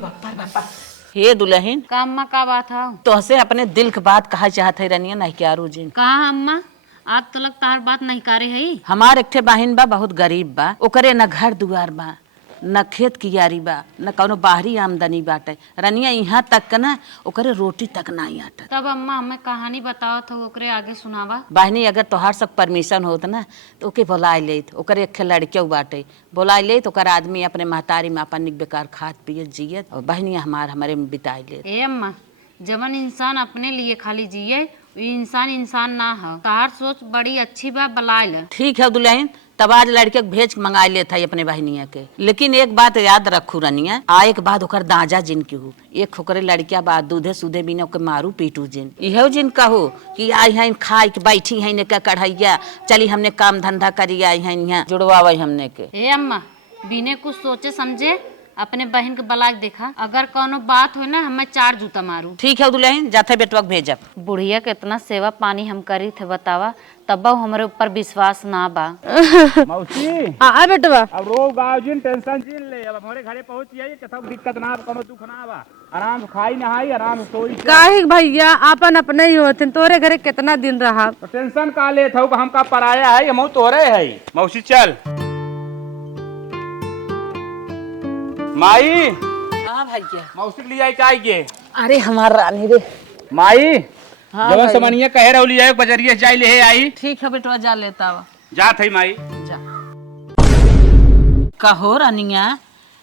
हे दुल्हन, का अम्मा का बात है? तोहसे अपने दिल की बात कहा चाहत है रनिया नहीं क्या रूजिन। कहा अम्मा आज तक तार बात नहीं करे है। हमार एक ठे बहिन बा, बहुत गरीब बा, ओकरे न घर दुआर बा, न खेत की यारी बा, न कौनो बाहरी आमदनी बाटे। रनिया यहाँ तक का ना ओकरे रोटी तक नहीं आटा। तब अम्मा हमें कहानी बताओ तो ओकरे आगे सुनावा। बहनी अगर तोहार सब परमिशन होत ना तो ओके बुलाए लेत, ओकरे एक लड़के बाटे बुलाए लेत, ओकर आदमी अपने महतारी में अपन बेकार खात पियत जियत और बहनी हमारे में बिताए लेत। ए अम्मा, जवन इंसान अपने लिए खाली जिए इंसान ना हो। तार सोच बड़ी अच्छी बा, बुलाए। ठीक है दुल्हन, तब आज लड़के के भेज मंगा लेता है अपने बहनिया के। लेकिन एक बात याद रखू रनिया, आए के बाद ओकर दाजा जिन की हो, एक होकरे लड़किया बाद दूधे सूधे बिना ओके मारू पीटू जिन इहो जिन कहो कि आई हैं खाए के बैठी हैं ने का कढ़ैया चली हमने काम धंधा करी आई हैं यहाँ जुड़वावे हमने के। ए अम्मा, बिने कुछ सोचे समझे अपने बहन के बलाक देखा, अगर कोनो बात हो ना हमें 4 जूता मारू। ठीक है दुल्हन, जाते बेटवा भेजब। बुढ़िया के इतना सेवा पानी हम करी थे बतावा, तब हमारे ऊपर विश्वास ना बा। मौसी हाँ बेटवा, अब रो गाँव जिन टेंशन जिन ले, अब हमारे घरे पहुंच जाइए सब दिक्कत ना कोनो दुख ना बा, आराम से खाई नहाई आराम से सोई। काहे भैया आपन अपने ही होते, तोरे घरे कितना दिन रहा। तो टेंशन का ले था हम का पराया है, हम तोरे है। मौसी चल माई। हाँ भैया। मौसी ले जाए क्या ये? अरे हमार रानी रे माई। हाँ जवन समनिया कहे रहो लिया बजरिया जाई ले आई। ठीक है बेटवा, जा लेता हुआ जा थई माई जा। कहो रानिया,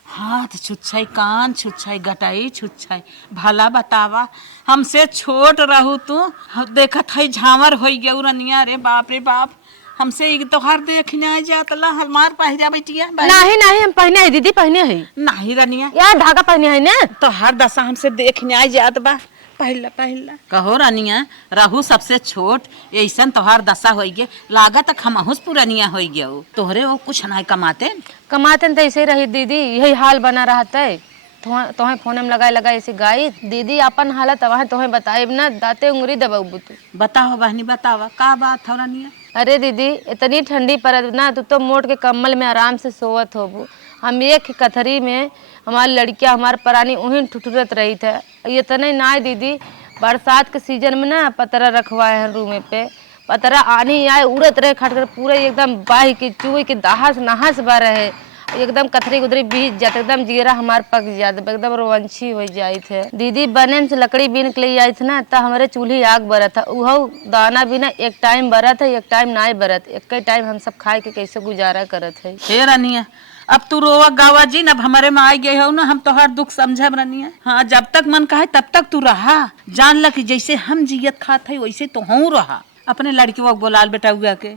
हाथ छुच्छाई कान छुच्छाई गटाई छुच्छाई, भला बतावा हमसे छोट रहू तू, देखत है झावर हो गयू रनिया। रे बाप रे बाप, हमसे एक तोहार देखने आ जातला हमार पहिरा बेटिया। नहीं हम पहने है दीदी, पहने है नहीं रनिया, यार धागा पहने है ना, तो हर दशा हमसे देखने आ जात बा। पहला पहला कहो रानिया, रहू सबसे छोट ऐसन तोहार दशा हो गए, लागत खमहुस पुरानिया हो गया। तोहरे वो कुछ नहीं कमाते तो ऐसे रही दीदी, यही हाल बना रहता है। तोहे फोन में लगाए ऐसे गाई दीदी अपन हालत वहाँ तोहे बताए ना, दाते उंगली दबाऊ तू। बताओ बहनी बतावा का बात हो रानिया। अरे दीदी इतनी ठंडी पड़त ना, तो मोट के कम्बल में आराम से सोवत होबू। हम एक कथरी में हमारी लड़कियां हमारे परानी उही ठुठुरत रही थे। ये तो नहीं ना दीदी, बरसात के सीजन में ना पतरा रखवाए हैं रूम पे, पतरा आनी आए उड़त रहे खट कर पूरे एकदम बाही की चूही की दाहस नहस बा रहे, एकदम कथरी गुदरी बीज जाते, एकदम जीरा हमार पक जाते, एकदम रोवंशी हो जाई थे। दीदी बने से लकड़ी बीन के लिए आई थी ना, तो हमारे चूल्ही आग बरत था, वह दाना बिना एक टाइम बरत है, एक टाइम ना बरत, एक टाइम हम सब खाए के कैसे गुजारा करत है। हे रानिया, अब तू रोवा गावा जी, अब हमारे में आई गए हो ना, हम तोहार दुख समझब रानिया। हाँ, जब तक मन कहे तब तक तू रहा, जान ल कि जैसे हम जियत खात है वैसे तो हूँ रहा। अपने लड़की वो बोलाल बेटा हुआ के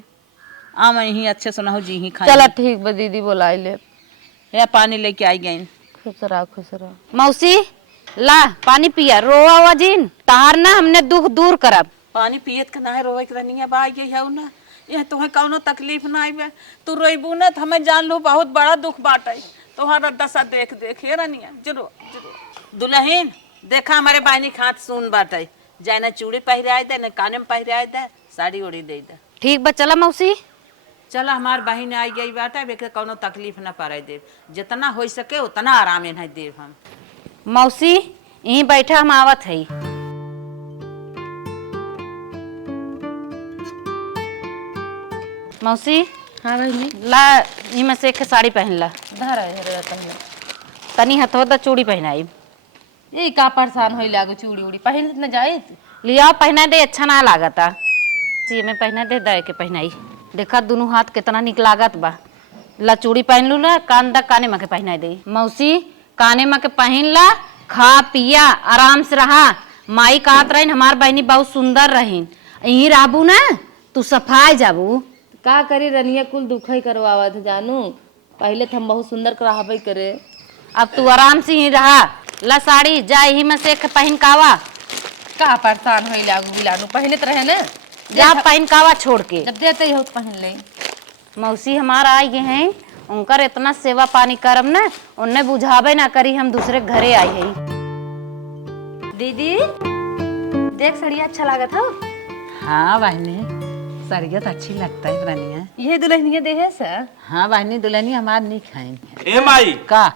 आ मैं ही अच्छे सुनाओ जी ही खा। चला ठीक बा दीदी, बोला ले या पानी लेके आई गई। खुश रहा। मौसी ला पानी पिया, रोवा हुआ जिन तार ना हमने दुख दूर करब। पानी पियत के ना रोवे के रानिया बा आई गई है ना, यह तुम्हें कौनो तकलीफ ना आई, तू रोइबू ना तो हमें जान लो बहुत बड़ा दुख बाटे तुम्हारा दशा देख देख। हे रानिया जरूर जरूर दुल्हन देखा हमारे बहनी खात सुन बाटे, जाए ना चूड़ी पहिराए दे, ना काने में पहिराए दे, साड़ी ओढ़ी दे दे। ठीक बा, चला मौसी। चला हमार बहन आई गई बाटे, बेके कौनो तकलीफ ना पड़े दे, जितना हो सके उतना आराम नहीं दे हम। मौसी यहीं बैठा, हम आवत है। मौसी हाँ भाई ला इमे से एक साड़ी पहन ला, तनी हथो तो चूड़ी पहनाई। ये का परेशान हो लागो, चूड़ी उड़ी पहन न जाए, लिया पहना दे, अच्छा ना लागता। ये में पहना दे, दे के पहनाई, देखा दोनों हाथ कितना निक लागत बा। ला चूड़ी पहन लू ना, कान तक काने में के पहना दे। मौसी काने में के पहन ला, खा पिया आराम से रहा। माई कहत रही हमार बहनी बहुत सुंदर रही, यही रहबू ना तू सफाई जाबू। का करी रनिया कुल दुख ही करवावत जानू, पहले तो हम बहुत सुंदर करावे करे, अब तू आराम से ही रहा। ला साड़ी जा ही में से पहन कावा। का परेशान हो लागू बिलानू, पहने तो रहे ना, जा पहन कावा छोड़ के, जब देते हो तो पहन ले। मौसी हमारा आई गए हैं, उनकर इतना सेवा पानी करम ना, उन्हें बुझावे ना करी हम दूसरे घरे आई है। दीदी देख सड़िया अच्छा लागत हो। हाँ बहनी, सरियत अच्छी लगता है रानिया। ये दुल्हनिया देहे सर। हाँ बहनी दुल्हनी हमार नहीं खाएंगे। ए माई का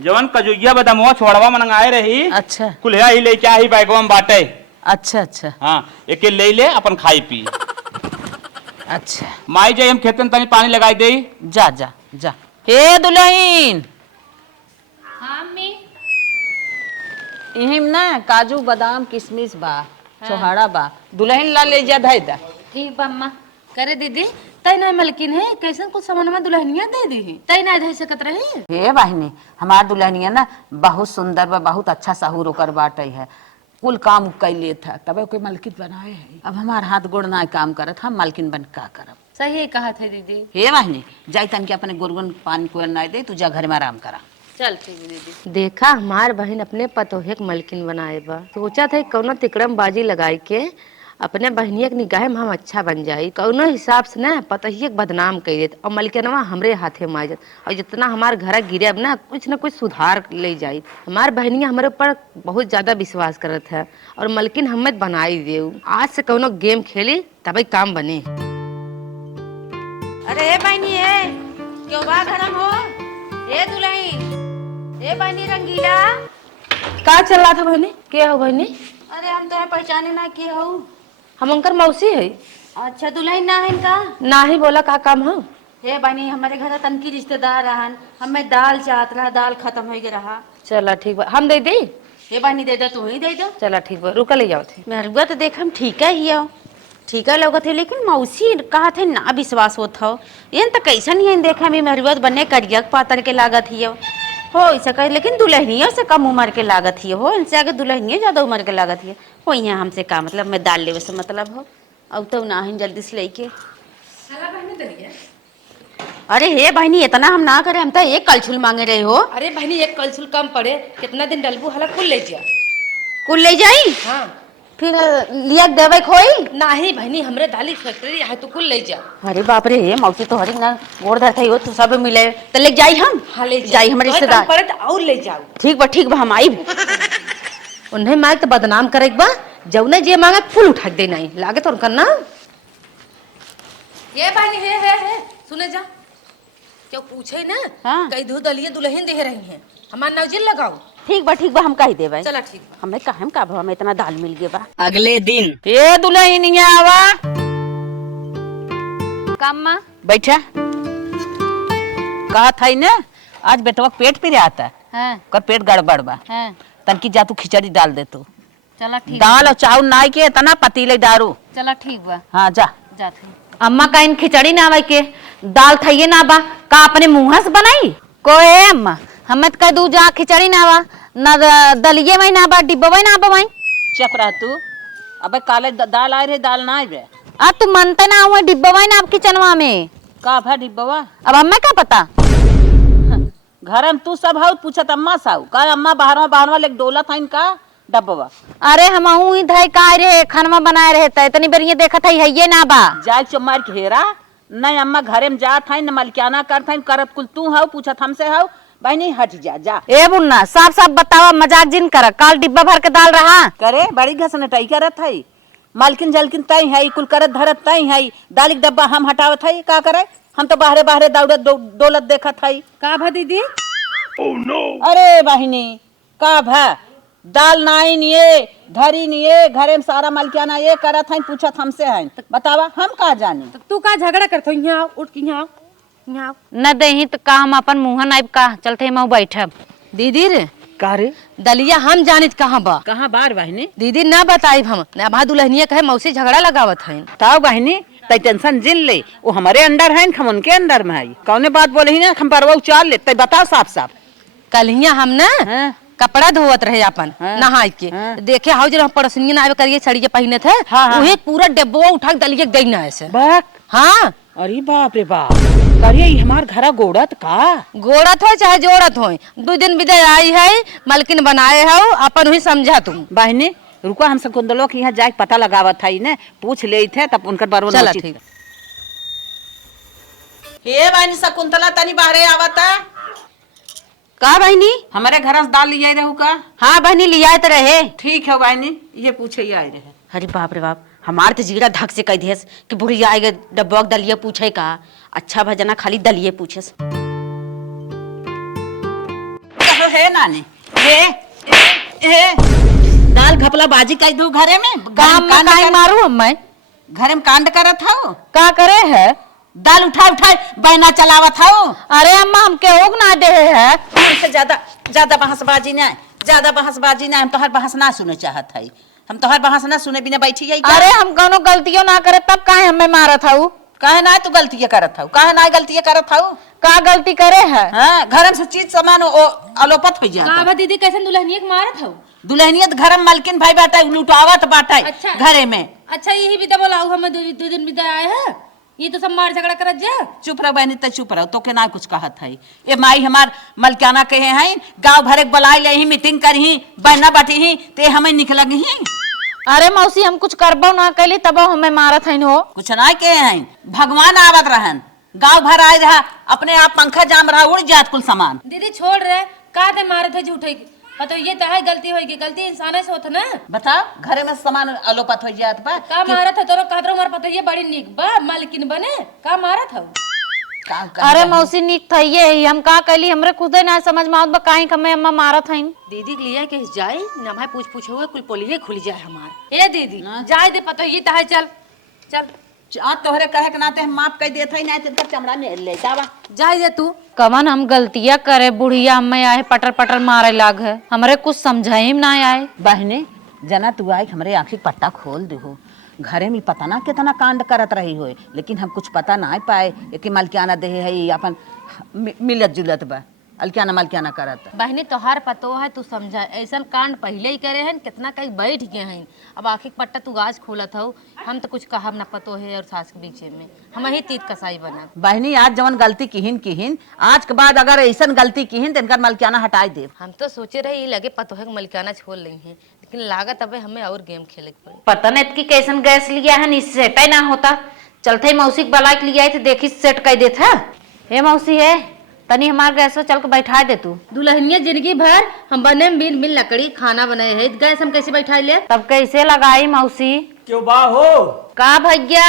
जवन कजुइया बदमुआ छोड़वा मंगाए रही अच्छा कुल्हा ही लेके आई बैगवा में बाटे। अच्छा अच्छा हाँ एक ले ले अपन खाई पी। अच्छा माई जाई हम खेतन तनी पानी लगाई दे। जा जा जा। हे दुल्हन हाँ अम्मी। इहिम ना काजू बादाम किशमिश बा छोहाड़ा बा दुल्हन ला ले जा धै दा। ठीक बा अम्मा। करे दीदी तय ना मलकिन है कैसन कुछ सामान में दुल्हनिया दे दी तय ना धै सकत रही। हे बहिनी हमार दुल्हनिया ना बहुत सुंदर बा बहुत अच्छा सहूर ओकर बाटे है कुल काम कैले था तबे कोई मलकिन बनाए है। अब हमार हाथ गोड़ ना काम करत हम मालकिन बन का करब। सही कहा थे दीदी। हे बहिनी जाई तन के अपने गुरगुन पानी को ना दे तू जा घर में आराम करा। चल ठीक है दीदी। देखा हमार बहन अपने पतोहे के मलकिन बनाए बा सोचा था कौनो तिकड़म बाजी लगाई के अपने बहनिया के निगाह में हम अच्छा बन जाई कौनो हिसाब से ना पतोहिए के बदनाम कर देत और मलकिनवा हमरे हाथे में आ जात और जितना हमार घर गिरे अब ना कुछ सुधार ले जाई। हमार बहनिया हमारे ऊपर बहुत ज्यादा विश्वास करत है और मलकिन हमें बनाई दे। आज से कौनो गेम खेली तभी काम बने। अरे बहनी है क्यों बा गरम हो? ए दुल्हन ए बहनी रंगीला। का चल रहा था बहनी? क्या हो बहनी? अरे हम तो पहचाने ना के हो। हम अंकर मौसी है। अच्छा दुल्हन ना है इनका? ना ही बोला का काम हो? हे बहनी हमारे घर तनकी रिश्तेदार रहन हमें दाल चाहत रहा दाल खत्म हो गया रहा। चला ठीक बा हम दे दी। हे बहनी दे दो तू ही दे दो। चला ठीक बा रुका ले जाओ थे। मेहरुआ तो देख हम ठीक है ही हो ठीक है लगत है लेकिन मौसी कहा थे ना विश्वास होत हो ये तो कैसन ही देखा भी मेहरुआ बने करिया पातर के लागत ही हो ऐसा कह लेकिन दुल्हनिया से कम उम्र के लागत ही हो इनसे आगे दुल्हनिया ज्यादा उम्र के लागत ही हो यहाँ हमसे का मतलब मैं दाल लेवे से मतलब हो अब तो ना ही जल्दी से लेके। अरे हे बहनी इतना हम ना करे हम तो एक कलछुल मांगे रहे हो। अरे बहनी एक कलछुल कम पड़े कितना दिन डलबू हला कुल ले जा। कुल ले जाई हाँ फिर लिया देवे खोई नहीं बहनी हमरे दाली फैक्ट्री है तो कुल ले जा। अरे बाप रे हे मौसी तो हरी ना गोड़ धर थई हो तू सब मिले तो ले जाई हम। हाँ ले जाई हमारे रिश्तेदार पड़े तो और ले जाओ। ठीक बा हम आई। उन्हें मांग तो बदनाम करे बा जौने जे मांगे फूल उठा दे नहीं लागे तो उनका ना। ये बहनी है सुने जा क्यों पूछे ना हाँ। कई दो दलिए दुल्हन दे रही हैं हमार नवजिल लगाओ। ठीक बा हम कह देबे। चला ठीक बा। हमें काहे का हमें इतना दाल मिल गया बा। अगले दिन ए दुल्हनिया आवा कम्मा बैठा कहा था ना आज बेटवा पेट पे आता है हां कर पेट गड़बड़ बा हां तनकी जा तू खिचड़ी डाल दे तू चला ठीक दाल और चावल नाई के इतना पतीले दारू। चला ठीक बा हाँ जा जाते। अम्मा का इन खिचड़ी ना आवे के दाल थइए ना बा का अपने मुंह से बनाई कोए अम्मा हमें कह दू जा खिचड़ी ना बा ना दलिए में ना बा डिब्बा में ना बा भाई। चुप रह तू अबे काले दाल आए रे दाल ना आए अब तू मनते ना हुए डिब्बा में ना आप किचनवा में का भा डिब्बवा अब हमें क्या पता घर में तू सब हाउ पूछत अम्मा साउ का अम्मा बाहरवा ले डोला था इनका डब्बवा। अरे हम ही धई का रे खाना बनाए रहता इतनी बेरिए देखा था ये ना बा जाए चुमार घेरा नहीं अम्मा घरे में जात है न मलकियाना करत है करत कुल तू हाउ पूछत हमसे हाउ बहनी हट जा। ए बुन्ना साफ साफ बतावा मजाक जिन कर काल डिब्बा भर के दाल रहा करे बड़ी घसन टई करत है मालकिन जलकिन तई है कुल करत धरत तई है दाल के डब्बा हम हटावत है का करे हम तो बाहरे दौड़त डोलत देखत है का भा दीदी? अरे बहिनी का भा दाल नाई निये धरी निये घरे में सारा मलकियाना ये करत है पूछत हमसे है बतावा हम का जानी। तू का झगड़ा करत यहाँ उठ के यहाँ न दही तो का हम अपन मुंह नाइब का चलते मैं बैठब दीदी रे का रे दलिया हम जानित कहाँ बा कहाँ बार बहिनी दीदी ना बताई हम ना भा दुल्हनिया कहे मौसी झगड़ा लगावत है ताऊ बहिनी तई टेंशन जिन ले वो हमारे अंडर है हम उनके अंडर में है कौने बात बोले ही ना हम परवा उचार ले तई बताओ साफ साफ। कलिया हम ना हाँ? कपड़ा धोवत रहे अपन हाँ। नहा के हाँ। देखे हाउ जब पड़ोसिन आवे करिए सड़िए पहने थे हाँ। वही पूरा डब्बा उठा के दलिया के देना ऐसे। बाक हाँ अरे बाप रे बाप करिए हमार घरा गोड़त का गोड़त हो चाहे जोड़त हो 2 दिन विदाई आई है मलकिन बनाए हो अपन हुई समझा तुम बहनी रुको हम सब कुंदलों के यहाँ जाके पता लगावत था ने पूछ ले थे तब उनकर बरवन चला ठीक। हे बहनी शकुंतला तनी बाहरे आवता का बहनी हमारे घर से दाल लिया रहू का। हाँ बहनी लिया तो रहे। ठीक है बहनी ये पूछे ही आए रहे। अरे बाप रे बाप हमार तो जीरा धक से कह दियस कि बुढ़िया आएगा डब्बा दलिया पूछे का अच्छा भजना खाली दलिए पूछे हो है नानी हे दाल घपला बाजी कई दू घरे में काम में काहे मारू मैं घरे में कांड करत हो का करे है दाल उठा बहना चलावत हो। अरे अम्मा हम के ओग ना दे है हमसे ज्यादा बहसबाजी ना हम तोहर बहस ना सुने चाहत है। हम तोहर बहस ना सुने बिना बैठी है। अरे हम कोनो गलतियों ना करे तब काहे हमें मारत हऊ काहे ना तू गलती करत हो का गलती करे है हां घर से चीज सामान अलोपत हो जाता। का बा दीदी कैसे दुल्हनिया के मारत हो? दुल्हनियत घर में मालकिन भाई बाटा लुटावत बाटा अच्छा। घरे में। अच्छा यही विदा बोलाऊ हमें दो दिन विदा आए हैं, ये तो सब मार झगड़ा करत जा। चुप रह बहनी, तो चुप रहो, तो के ना कुछ कहत है। ये माई हमार मलकाना कहे हैं गांव भरे बुलाई ले मीटिंग करही बहना बाटी ही ते हमें निकलग ही। अरे मौसी हम कुछ करबो ना कैली तब हमें मारत हईन हो कुछ ना कहे हैं, भगवान आवत रहन गांव भर आए रहा अपने आप पंखा जाम रहा उड़ जात कुल सामान। दीदी छोड़ रहे का ते मारत है झूठे की तो ये तो है गलती होगी, गलती इंसान से होत ना। बताओ घरे में सामान अलोपत हो जात बा का मारत है तोरो कहतरो मार पता ये बड़ी निक बा मालकिन बने का मारत है। अरे मौसी निक थइए हम का कैली हमरे खुदे ना समझ में आवत बा काहे हमें अम्मा मारत हईन। दीदी के लिए कहीं जाए ना भाई पूछ हुए कुल पोलिए खुल जाए हमार। ए दीदी जाए दे पता ये तो है चल आज तोहरे कहे के नाते हम माफ कर देत है, नहीं तो चमड़ा ने ले जावा जाए दे तू। कवन हम गलतियां करे बुढ़िया हमें आए पटर मारे लाग है हमरे कुछ समझाई ना आए। बहने जना तू आई हमरे आँखी पट्टा खोल दे घरे में पता ना कितना कांड करत रही हो, लेकिन हम कुछ पता ना पाए कि मलकियाना दे है अपन मिलत जुलत बा अलकियाना मलकियाना करत। बहनी तोहार पतो है तू समझा ऐसा कांड पहले ही करे हैं कितना कहीं बैठ गए हैं, अब आखिर पट्टा तू गाज खोलत हो हम तो कुछ कहब ना पतो है और सास के बीच में हम ही तीत कसाई बना। बहनी आज जवन गलती किहिन आज के बाद अगर ऐसा गलती किहिन तो इनका मलकियाना हटाई दे। हम तो सोचे रहे ये लगे पतो है मलकाना छोड़ ली है, लेकिन लागत अब हमें और गेम खेले के पड़े। पता नहीं कि कैसन गैस लिया है इससे पे ना होता चलते मौसी के बला के लिया तो देखी सेट कर देता। हे मौसी है तनी हमार गैस चल के बैठा दे तू। दुल्हनिया जिंदगी भर हम बने बिन लकड़ी खाना बनाए है गैस हम कैसे बैठा ले तब कैसे लगाई मौसी क्यों बा हो का भैया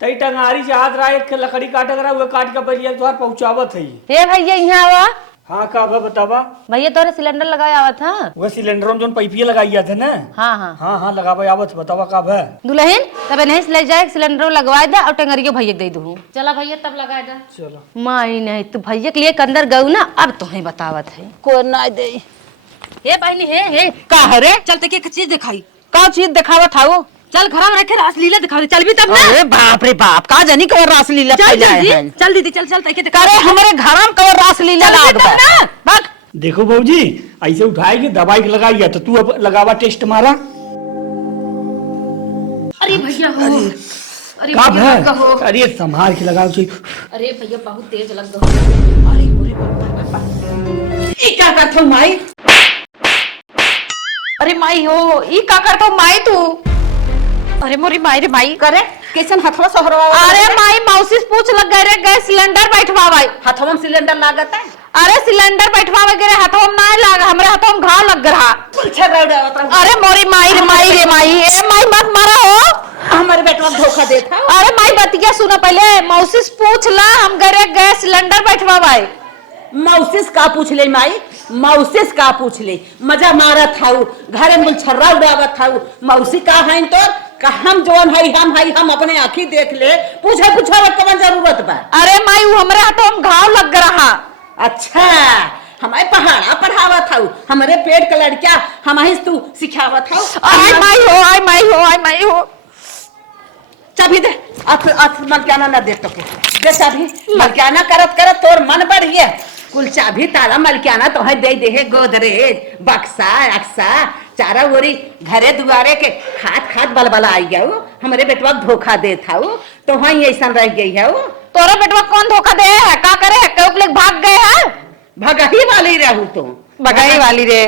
तई टंगारी चाहत रहा एक लकड़ी काट रहा हुआ काट का परिया तुहार पहुंचावत है। हे भैया यहाँ आवा। हाँ का बा बतावा भैया तोरे सिलेंडर लगाया हुआ था वह सिलेंडर में जो पैपिया लगाई थे ना। हाँ हाँ लगावा आवत बतावा का है दुल्हन तब नहीं ले जाए सिलेंडर लगवा दे और टंगरियो भैया दे दू। चला भैया तब लगा दे। चलो माई नहीं तू भैया के लिए अंदर गऊ ना अब तुम्हें बतावत है को ना दे हे बहनी हे का हरे चलते के चीज दिखाई का चीज दिखावत हाउ चल घर में रखे रासलीला दिखा दे चल भी तब ना। अरे बाप रे बाप का जानी कवर रासलीला चल दीदी चल दीदी चल तके करे हमारे घर में कवर रासलीला लाग बा भाग। देखो बाबूजी ऐसे उठाएगी दवाई लगाई है तो तू अब लगावा टेस्ट मारा। अरे भैया हो अरे का भैया है का हो अरे संभाल के लगाओ चाहिए। अरे भैया बहुत तेज लग गो। ई क्या करथो माई? अरे माई हो ई का करतो माई तू। अरे मोरी माई रे माई करे कैसन हथवा सोहरवा अरे माई मौसी से पूछ लग गए रे गैस सिलेंडर बैठवावाई हथवा में सिलेंडर लागत है। अरे सिलेंडर बैठवावे के रे हाथों में ना लाग हमरे हाथों में घाव लग रहा। पूछे रौड़ा बता अरे मोरी माई रे माई ए माई मत मारा हो हमारे बेटवा धोखा देता। अरे माई बतिया सुनो पहले मौसी से पूछ ला हम गए गैस सिलेंडर बैठवावाई। मौसिस का पूछ ले माई मौसिस का पूछ ले मजा मारत थाऊ घरे में छर्रा उड़ावत थाऊ मौसी का है तो का हम जोन है हम अपने आँखी देख ले पूछे कवन जरूरत बा। अरे माई वो हमरे हाथों में घाव लग रहा। अच्छा हमारे पहाड़ा पढ़ावत थाऊ हमारे पेट का लड़किया हमारे तू सिखावत थाऊ। आई माई हो चाबी दे अथ मलकाना न दे तो के दे चाबी मलकाना करत तोर मन बढ़िए कुल चाबी ताला मलकाना तो है दे है गोदरेज बक्सा अक्सा चारा ओरी घरे दुआरे के खात बलबला आई गया हमारे बेटवा धोखा दे था तो वही ऐसा रह गई है वो। तोरा बेटवा कौन धोखा दे है का करे है कौक लोग भाग गए हैं भगाही वाली रहू तो भगाई वाली रे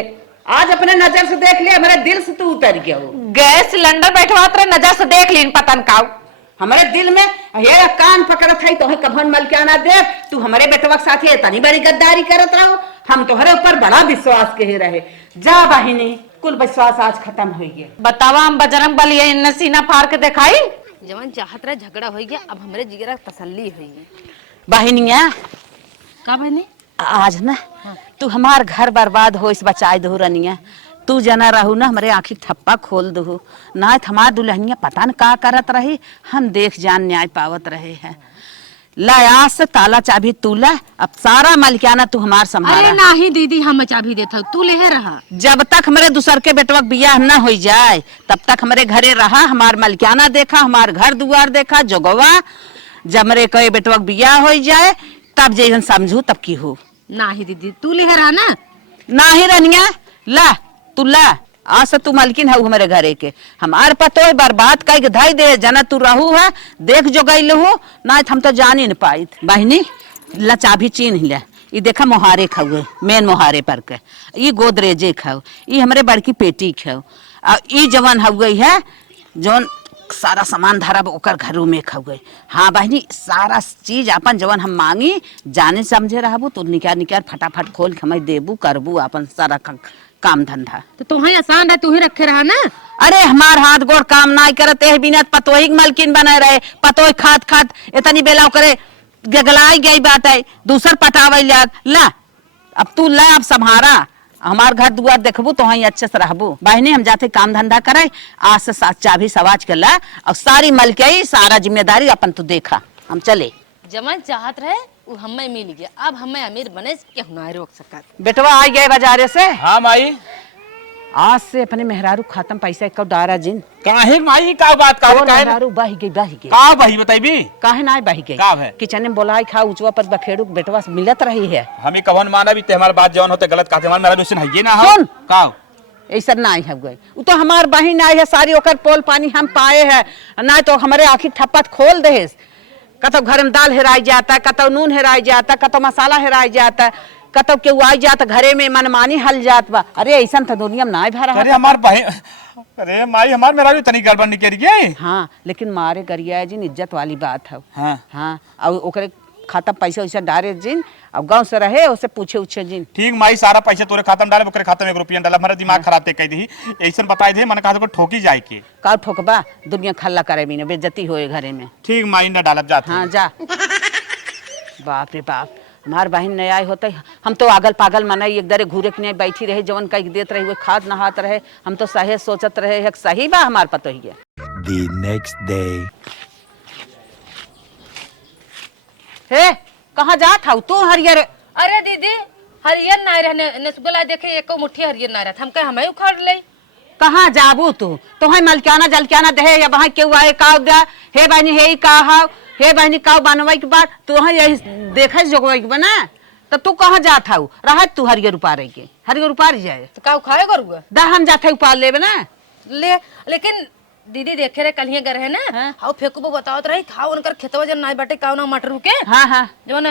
आज अपने नजर से देख ले हमारे दिल से तू उतर गया हो। गैस सिलेंडर बैठवात रे नजर से देख लीन पतन काऊ हमारे दिल में ये कान पकड़त है तो कभन मलकाना दे तू हमारे बेटवा के साथ इतनी बड़ी गद्दारी करत रहो हम तुम्हारे ऊपर बड़ा विश्वास के रहे जा बहिनी कुल विश्वास आज खत्म हो गया। बतावा हम बजरंग बली है सीना फाड़ के दिखाई जवन चाहत रहे झगड़ा हो गया अब हमरे जिगरा तसल्ली हुई बहिनिया का बहनी आज ना तू हमार घर बर्बाद हो इस बचाए दो रनिया। तू जना रहू ना हमारे आँखी ठप्पा खोल दो ना हमार दुल्हनिया पता न का करत रही, हम देख जान न्याय पावत रहे हैं। लाया से ताला चाबी तू ला, अब सारा मालिकाना तू हमार संभाला। अरे नहीं दीदी हम चाबी देता हूँ, तू ले रहा। जब तक हमारे दूसर के बेटवा बियाह न हो जाए तब तक हमारे घरे रहा, हमार मालिकाना देखा, हमार घर दुआर देखा जोगवा। जब मेरे कई बेटवा बियाह हो जाए तब जैसन समझू तब की हो। नहीं दीदी तू ले रहा ना। ना ही रनिया ला तू ला, आज से तू मालकिन है हमारे घरे के। हमार पतो है बर्बाद कई धाई दे जना तू रहू है देख जो गई लहू ना हम तो जान ही न पाई। बहनी ला चाबी चिन्ह ले, ये देखा मोहारे खाऊ मेन मोहारे पर के, ये गोदरेजे खाऊ, ये हमारे बड़की पेटी खाऊ, और ये जवान हो गई है जौन सारा सामान धरब ओकर घरों में खाऊ गई। हाँ बहनी सारा चीज अपन जवन हम मांगी जाने समझे रहबू तो निकाल निकाल फटाफट खोल के हमें देबू करबू अपन सारा काम धंधा। तो तुम्हें आसान है, तू ही रखे रहा ना। अरे हमार हाथ गोड़ काम ना करते है बिना पतोही मालकिन बने रहे, पतोही खात खात इतनी बेलाव करे गगलाई गई बात है दूसर पटावे ला। अब तू ला अब संभारा, हमार घर दुआर देखबू तो वहीं अच्छे से रहबू। बहनी हम जाते काम धंधा करे, आज से चाबी सवाज के ला और सारी मलकई सारा जिम्मेदारी अपन तू देखा। हम चले जमन चाहत रहे वो हमें मिल गया, अब हमें अमीर बने क्यों ना रोक सकत। बेटवा आ गए बाजारे से। हाँ माई आज से अपने मेहरारू खातम पैसा कब डारा जिन काहे माई का बात का काहे मेहरारू बही गई का बही बताइबी काहे ना बही गई का है किचन में बोलाई खा उचवा पर बखेड़ू बेटवा से मिलत रही है। हमें कवन माना भी ते हमार बात जवन होते गलत कहते हमार मेरा दुश्मन है ये ना हो सुन। का ऐसा ना हो गई, वो तो हमार बहन आई है सारी ओकर पोल पानी हम पाए है ना तो हमारे आखिर ठप्पा खोल दे। कतो घर में दाल हेराई जाता, कतो नून हेराई जाता, कतो मसाला हेराई जाता, कतो के आई जाता घरे में मनमानी हल जात बा। अरे ऐसा तो दुनिया में ना भरा। अरे हमार बहन अरे माई हमार मेरा भी तनी गड़बड़ निकल गई। हाँ लेकिन मारे गरिया जिन इज्जत वाली बात है। हाँ हाँ और ओकरे खाता पैसा वैसा डारे जिन अब गांव से रहे उसे पूछे उछे जिन। ठीक माई सारा पैसा तोरे खाता में डाले ओकरे खाता में 1 रुपया डाला, हमारा दिमाग खराब ते कह दी ऐसा बताई दे मन कहा को ठोकी जाए के का ठोकबा दुनिया खल्ला करे बिना बेइज्जती होए घरे में। ठीक माई ना डालब जात। हाँ जा। बाप रे बाप हमार बहन नहीं आई होते हम तो आगल पागल मनाई एक दरे घूरे के नहीं बैठी रहे जवन कई देत रही हुए खाद नहात रहे, हम तो सही सोचत रहे है सही बा हमार पतो ही है। The next day. हे कहाँ जात हऊ तू हरियर? अरे दीदी हरियर ना रहने नसगुल्ला देखे एको मुट्ठी हरियर ना रहत, हमके हमें उखाड़ ले। कहाँ जाबू तू तो है मलकाना जलकाना दे या वहाँ केहू आए का दे हे बहनी हे का हाउ हे बहनी का बनवाई के बाद तू है यही देखे जोगवाई के बना तो तू कहाँ जात हऊ रहत तू हरियर उपारे के हरियर उपार जाए तो का उखाड़े करूँगा दा हम जाते उपार ले बना ले। लेकिन दीदी देखे रहे कल गए ना हाउ फेंकू बतावत रही था उनकर खेतवा जन नाई बाटे कावना मटर के। हाँ हाँ जवन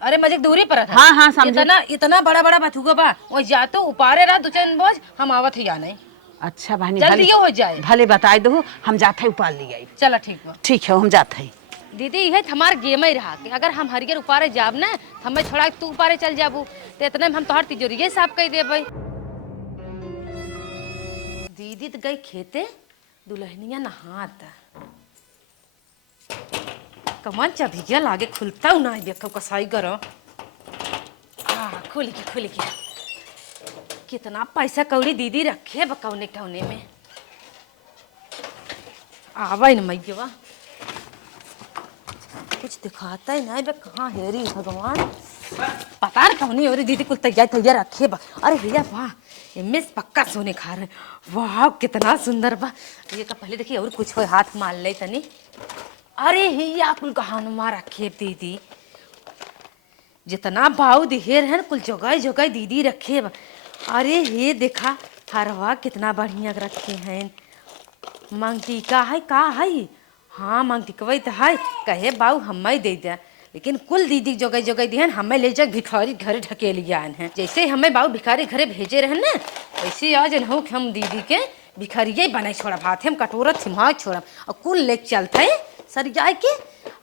अरे मजिक दूरी पर था। हाँ हाँ समझे। इतना बड़ा बड़ा बथुआ बा वो जातो उपारे रहा 2-3 बोझ हम आवत ही नहीं। अच्छा बहनी जल्दी ये हो जाए भले बताए दो हम जाते उपार ले आई। चला ठीक बा ठीक है हम जाते हैं। दीदी ये हमार गेम ही रहा कि अगर हम हरियर उपारे जाब ना हमें छोड़ा तू उपारे चल जाबू तो इतने में हम तोहर तिजोरी साफ कर देबै। दीदी तो गई खेते दुल्हनिया नहात कमान चभिया लागे खुलता हूँ ना देखो कसाई करो खुल गया कितना पैसा कौड़ी दीदी रखे बकौने कौने में आवा न मैया कुछ दिखाता ही नहीं बे कहाँ हेरी भगवान पता नहीं कौनी और दीदी कुल तैयार रखे बा। अरे भैया वाह इनमें पक्का सोने खा रहे वाह कितना सुंदर बा। ये का पहले देखिए और कुछ हो हाथ मार ले तनी। अरे हिया कुल गहनमा रखे दीदी जितना भाव दिहेर है कुल जगह दीदी रखे बा। अरे ये देखा हरवा कितना बढ़िया रखे हैं। मांगटी का है हाँ मांगटी कवई तो है कहे बाऊ हमें दे दे लेकिन कुल दीदी जगह दिहन हमें ले जा भिखारी घरे ढकेली आन है। जैसे हमें बाऊ भिखारी घरे भेजे रहे ना वैसे आज हो कि हम दीदी के भिखारिये बनाए छोड़ा हाथ हम कटोरा थिमा छोड़ा और कुल ले चलते सर जाए के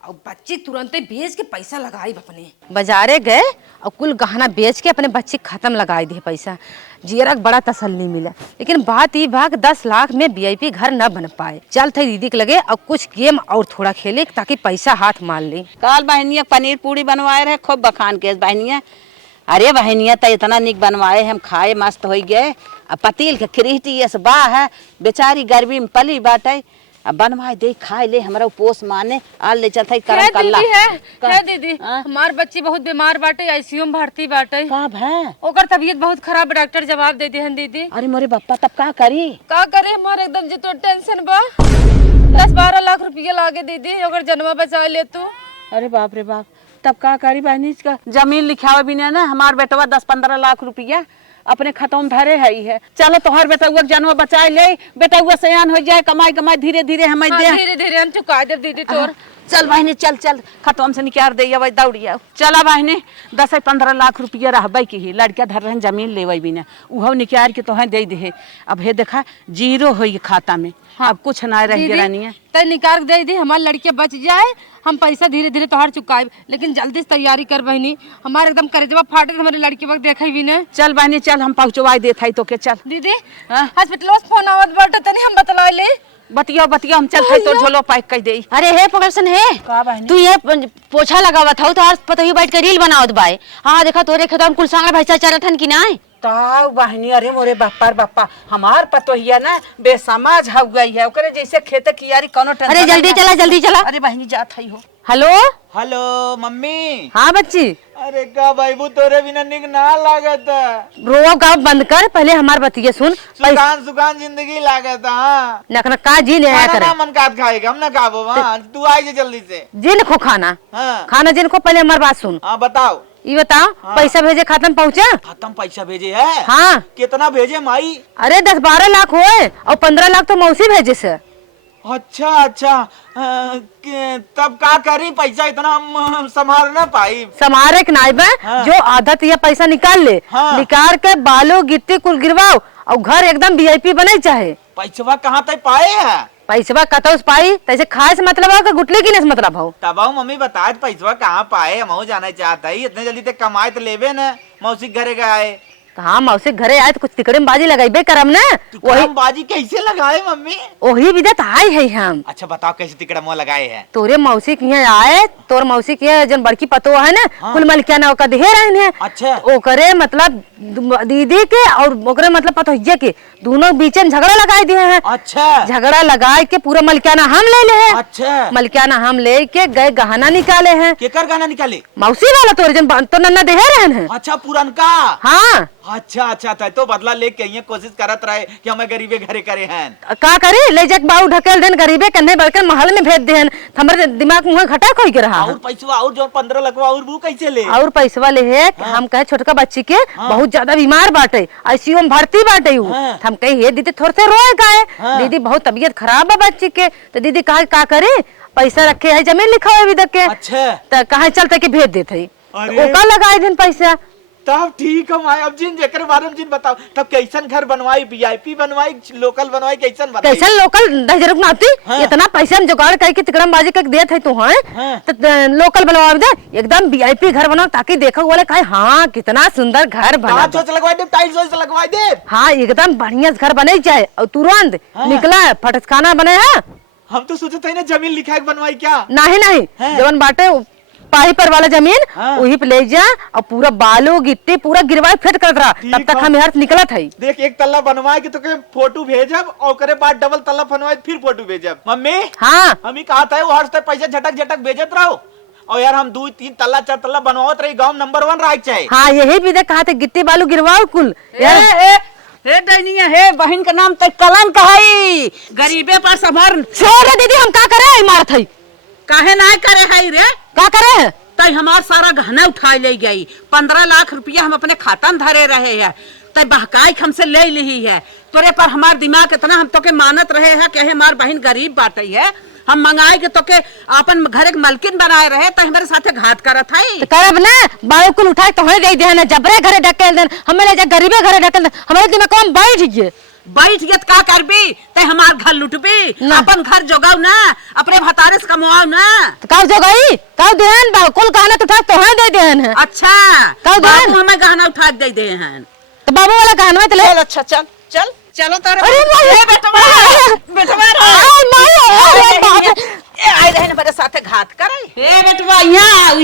और बच्चे तुरंत बेच के पैसा लगाई अपने बाजारे गए और कुल गहना बेच के अपने बच्चे खत्म लगाई दिए पैसा। जीरा बड़ा तसल्ली मिला लेकिन बात ये भाग 10 लाख में VIP घर न बन पाए। चल थे दीदी के लगे और कुछ गेम और थोड़ा खेले ताकि पैसा हाथ मार ले। काल बहनिया पनीर पूड़ी बनवाए रहे खूब बखान के बहनिया अरे बहनिया तो इतना निक बनवाए हम खाए मस्त हो गए। अब पतील के खरीटी ये बा है बेचारी गर्मी में पली बाटे अब बनवाए दे खाए ले हमरा पोस माने आल ले चलते करम कल्ला है दीदी हमार बच्ची बहुत बीमार बाटे आईसीयू में भर्ती बाटे कब है ओकर तबीयत बहुत खराब डॉक्टर जवाब दे दिहन दीदी। अरे मोरे बप्पा तब का करी का करे हमारे एकदम जो तो टेंशन बा 10-12 लाख रुपया लागे दीदी अगर जनवा बचा ले तू। अरे बाप रे बाप तब का करी बहनी का जमीन लिखावे भी ना हमार बेटवा 10-15 लाख रुपया अपने खतम धरे है। चलो तोहर बेटा जनवा बचाए ले बेटा सयान हो जाए कमाई कमाई धीरे धीरे हमें दे धीरे धीरे हम चुका दे दीदी तोर। चल बहनी चल चल खतम से निकाल दे दौड़िया चला बहनी 10-15 लाख रुपया रहबे की ही लड़का धर रहे जमीन लेवे भी ना उहो निकाल के तोहे दे दे। अब हे देखा जीरो हो खाता में अब कुछ ना रह गया नहीं तो निकाल दे दी हमारी लड़के बच जाए हम पैसा धीरे धीरे तोहार चुकाए लेकिन जल्दी से तैयारी कर बहनी हमारे एकदम करेजवा फाटे हमारे लड़की वक्त देखे भी ने। चल बहनी चल हम पहुँचवा देते तो के चल दीदी हॉस्पिटल फोन आवत बाटे तनी हम बतला ले बतिया बतिया हम चलते तो झोलो पैक कर दे। अरे हे पकड़सन है तू ये पोछा लगावत हो तो और पतही बैठ के रील बनावत बाय। हाँ देखा तोरे खेतवा में कुल सांगला भैंसा चरठन की नाय ताऊ बहनी अरे मोरे बापा हमार पतोहिया ना बेसमाज हो गई है ओकरे जैसे खेत कियारी कोनो टेंशन। अरे जल्दी चला। अरे बहनी जात है हो। Hello hello mummy. हाँ बच्ची अरे का भाईबू तोरे बिना निक ना लागत रो गाँव बंद कर पहले हमार बतिये सुन सुखान जिंदगी लागत। हाँ नखना का जी ले आया करे मन काट खाएगा हम ना खाबो। तू आई जल्दी से जिन खो खाना खाना जिन को पहले हमार बात सुन। हाँ बताओ ये बताओ पैसा भेजे खाता में पहुँचा खत्म पैसा भेजे है। हाँ कितना भेजे माई? अरे 10-12 लाख हुए और 15 लाख तो मौसी भेजे से। अच्छा तब का करी पैसा इतना हम संभाल ना पाई समारे के नाइब जो आधा तो यह पैसा निकाल ले निकाल के बालू गिट्टी कुल गिरवाओ और घर एकदम VIP बने चाहे। पैसा कहाँ तक पाए है? पैसा कतौ पाई तैसे खाए से मतलब हो गुटली की नहीं मतलब हो तब मम्मी बताए पैसा कहाँ पाए हम जाना चाहता है इतने जल्दी तक कमाए तो लेबे न मौसी घरे गए। हाँ मौसी घरे आए तो कुछ तिकड़े में बाजी लगाई करम ना वही बाजी कैसे लगाए मम्मी? वही विदत आए है हम। अच्छा बताओ कैसे तिकड़ा मुँह लगाए हैं? तोरे मौसी की आए तोर मौसी की जन बड़की पतो है ना कुल मलिकिया ना ओका देहे रहने। अच्छा ओकरे मतलब दीदी के और ओकरे मतलब पतोहिया के दोनों बीच में झगड़ा लगाए दिए हैं। अच्छा झगड़ा लगाए के पूरा मलिकाना हम ले ले हैं। अच्छा मलिकाना हम ले के गए गहना निकाले हैं। केकर गहना निकाले? मौसी वाला तोरे जन तो नन्ना देहे रहन है। अच्छा पुरनका। हाँ अच्छा तो बदला लेके ये कोशिश करत रहे कि हमें गरीबे घरे करे हैं। का करे ले जाके बाऊ ढकेल देन गरीबे कन्ने बड़कर महल में भेज देन हमरे दिमाग मुंह घटा खोई के रहा। और पैसा और जो 15 लाख और वो कैसे ले? और पैसा ले है हम कहे छोटका बच्ची के बहुत ज्यादा बीमार बाटे आईसीयू में भर्ती बाटे हम कहे हे दीदी थोड़े से रोए गए दीदी बहुत तबीयत खराब है बच्ची के तो दीदी कहा का करे पैसा रखे है जमीन लिखा हुआ विदक के। अच्छा तो कहा चलते कि भेज देते ओका लगाए दिन पैसा तब ठीक है माय अब जिन जेकर बारे में जिन बताओ तब कैसन घर बनवाई VIP बनवाई लोकल बनवाई कैसन बनवाई? कैसन लोकल 10,000 रुपया आती इतना पैसा हम जुगाड़ करके तिकड़म बाजी करके देत है तू है तो लोकल बनवा दे एकदम VIP घर बनाओ ताकि देखो वाले कहे हाँ कितना सुंदर घर बना लगवाई दे टाइल्स लगवाई दे। हाँ एकदम बढ़िया घर बने जाए और तुरंत निकला फटकाना बने है। हम तो सोचे थे ना जमीन लिखा बनवाई क्या? नहीं जवन बाटे पाही पर वाला जमीन वही पे ले जा और पूरा बालू गिट्टी पूरा गिरवाई फिट कर रहा तब तक हम यहाँ निकला था। देख एक तल्ला बनवाए के तो के फोटो भेजब और करे बाद डबल तल्ला बनवाए फिर फोटो भेजब। मम्मी हाँ हम ही कहा था हर से पैसा झटक भेजत रहो और यार हम 2-3 तल्ला 4 तल्ला बनवात रही गाँव नंबर 1 रहा चाहिए। हाँ यही भी कहा थे गिट्टी बालू गिरवाओ कुल हे दैनिया हे बहन का नाम तक कलंक है गरीबे पर सबर छोड़ दीदी हम का करे मारत है काहे ना करे है रे का करे तय हमार सारा गहना उठा ले गई 15 लाख रुपया हम अपने खाता में धरे रहे हैं तय बहकाई हमसे ले ली है तोरे पर हमार दिमाग इतना हम तो के मानत रहे हैं कि हमार बहन गरीब बाटे है हम मंगाए के तो के अपन घर एक मलकिन बनाए रहे तो हमारे साथे घात करत है तो करब ना बालू कुल उठाए तो है दे देन जबरे घरे ढकेल देन हमें ले जा गरीबे घरे ढकेल देन हमारे दिमाग कम बैठ गए का करबी ते हमार घर लुटबी अपन घर जोगाओ ना अपने भतारे से कमाओ ना का जोगाई का देहन बा कुल गहना उठा तो है दे देन। अच्छा का देहन हमें गहना उठा दे दे हैं तो बाबू वाला गहना तो ले। अच्छा चल चलो तारे अरे बेटवा आए रहे मेरे साथे घात करे। ए बेटवा यहाँ आओ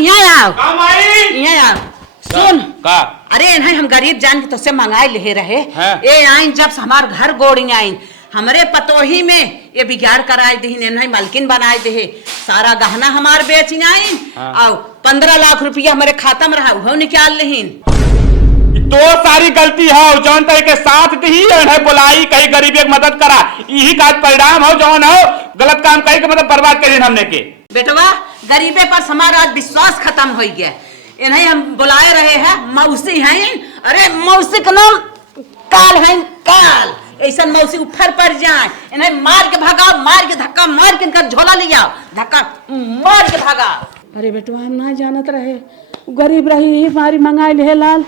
सुन का अरे नहीं हम गरीब जान के तुझसे मंगाए ले रहे हाँ। ए आइन जब से हमार घर गोड़ी आइन हमरे पतोही में ये बिगाड़ कराए दही नहीं मालकिन बनाए दे सारा गहना हमार बेच आइन हाँ। और 15 लाख रुपया हमारे खाता में रहा वो निकाल लेहिन। तो सारी गलती है जौन तरह के साथ दी है बुलाई कहीं गरीब की मदद करा यही का परिणाम हो जौन हो गलत काम कहीं के मतलब बर्बाद कर हमने के बेटवा गरीबे पर हमारा आज विश्वास खत्म हो गया इन्हें हम बुलाए रहे हैं मौसी हैं अरे मौसी का नाम काल है काल ऐसा मौसी उठर पड़ जाए इन्हें मार के भागा मार के धक्का मार के इनका झोला लिया धक्का मार के भागा। अरे बेटवा हम ना जानत रहे गरीब रही हमारी मंगाई ले लाल